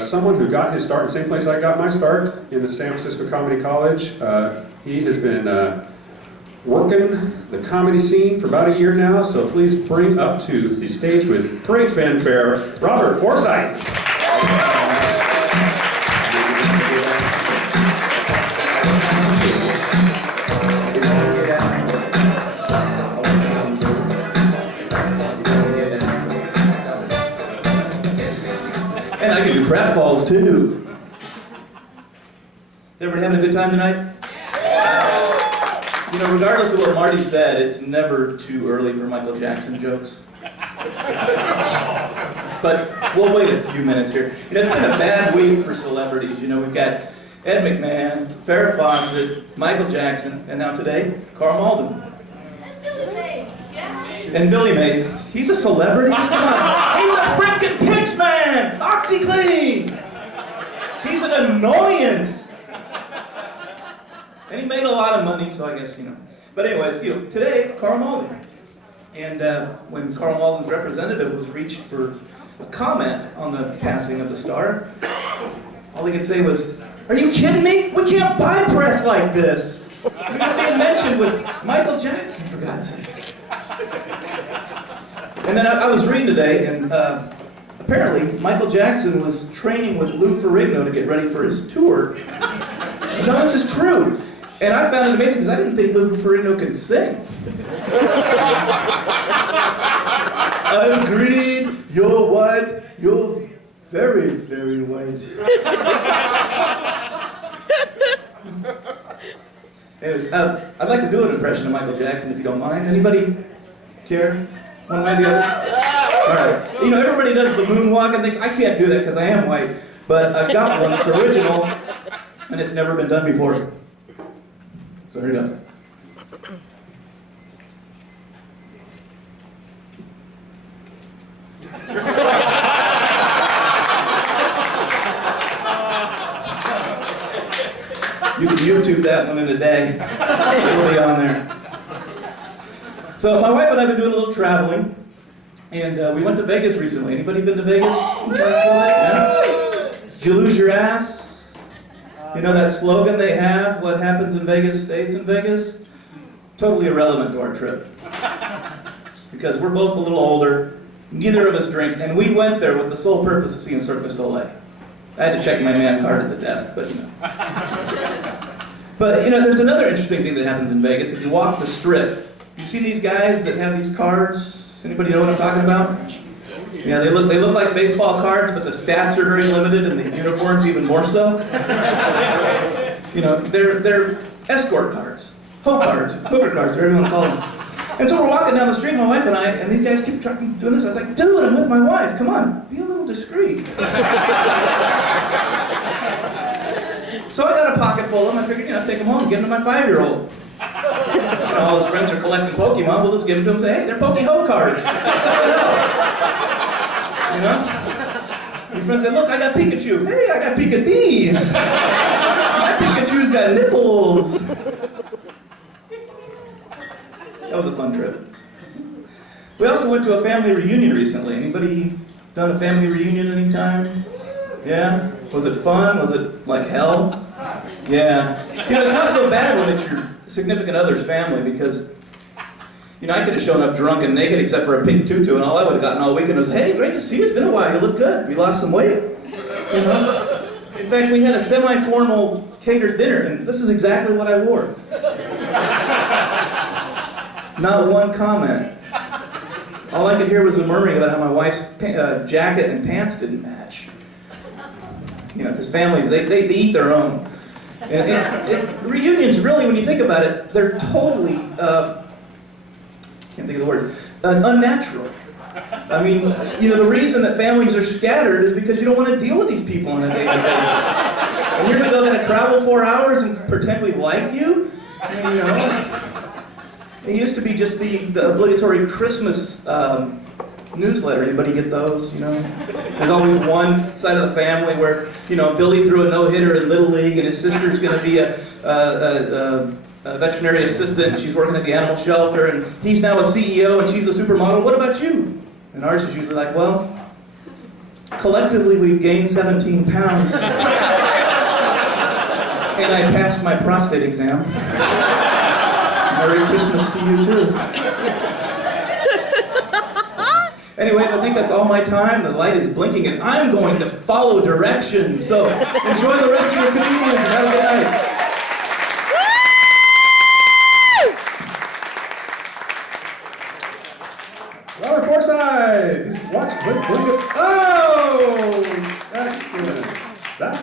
someone who got his start in the same place I got my start, in the San Francisco Comedy College. He has been working the comedy scene for about a year now, so please bring up to the stage with great fanfare, Robert Forsythe. And I can do pratfalls too. Everybody having a good time tonight? You know, regardless of what Marty said, it's never too early for Michael Jackson jokes. But we'll wait a few minutes here. You know, it's been a bad week for celebrities. You know, we've got Ed McMahon, Farrah Fawcett, Michael Jackson, and now today, Karl Malden. And Billy Mays. He's a celebrity? Come on. He's a freaking pitch man! OxyClean! He's an annoyance! And he made a lot of money, so I guess, you know. But anyways, you know, today, Karl Malden. And when Karl Malden's representative was reached for a comment on the passing of the star, all he could say was, "Are you kidding me? We can't buy press like this. We're being mentioned with Michael Jackson, for God's sake." And then I was reading today, and apparently Michael Jackson was training with Lou Ferrigno to get ready for his tour. No, this is true. And I found it amazing because I didn't think Lou Ferrigno could sing. Agreed, you're white, you're very, very white. Anyways, I'd like to do an impression of Michael Jackson if you don't mind. Anybody care? One way or the other? Alright. You know, everybody does the moonwalk and thinks, I can't do that because I am white. But I've got one that's original and it's never been done before. So here he does. You can YouTube that one in a day. It'll be on there. So my wife and I have been doing a little traveling, and we went to Vegas recently. Anybody been to Vegas? Yeah? Did you lose your ass? You know that slogan they have, what happens in Vegas stays in Vegas? Totally irrelevant to our trip. Because we're both a little older, neither of us drink, and we went there with the sole purpose of seeing Cirque du Soleil. I had to check my man card at the desk, but you know. But you know, there's another interesting thing that happens in Vegas. If you walk the strip, you see these guys that have these cards? Anybody know what I'm talking about? Yeah, they look like baseball cards, but the stats are very limited and the uniforms even more so. You know, they're escort cards, hooker cards, whatever you want to call them. And so we're walking down the street, my wife and I, and these guys keep doing this. I was like, dude, I'm with my wife, come on, be a little discreet. So I got a pocket full of them. I figured, you know, take them home and give them to my 5-year-old. You know, all his friends are collecting Pokemon. We'll just give them to him and say, hey, they're Poke-Ho cards. What the hell? You know? Your friends say, look, I got Pikachu. Hey, I got Pikachu's. My Pikachu's got nipples. That was a fun trip. We also went to a family reunion recently. Anybody done a family reunion anytime? Yeah? Was it fun? Was it like hell? Yeah. You know, it's not so bad when it's your significant other's family because, you know, I could have shown up drunk and naked except for a pink tutu and all I would have gotten all weekend was, hey, great to see you. It's been a while. You look good. You lost some weight. You know? In fact, we had a semi-formal catered dinner and this is exactly what I wore. Not one comment. All I could hear was a murmuring about how my wife's jacket and pants didn't match. You know, because families, they eat their own. And reunions, really, when you think about it, they're totally, can't think of the word, unnatural. I mean, you know, the reason that families are scattered is because you don't want to deal with these people on a daily basis. And here we go, going to travel 4 hours and pretend we like you? I mean, you know. It used to be just the obligatory Christmas newsletter. Anybody get those, you know? There's always one side of the family where, you know, Billy threw a no-hitter in Little League and his sister's going to be a veterinary assistant and she's working at the animal shelter and he's now a CEO and she's a supermodel. What about you? And ours is usually like, well, Collectively, we've gained 17 pounds. And I passed my prostate exam. Merry Christmas to you, too. Anyways, I think that's all my time. The light is blinking, and I'm going to follow directions. So enjoy the rest of your comedians, and have a good night. Robert Forsythe! Watch, look at, oh! Excellent. That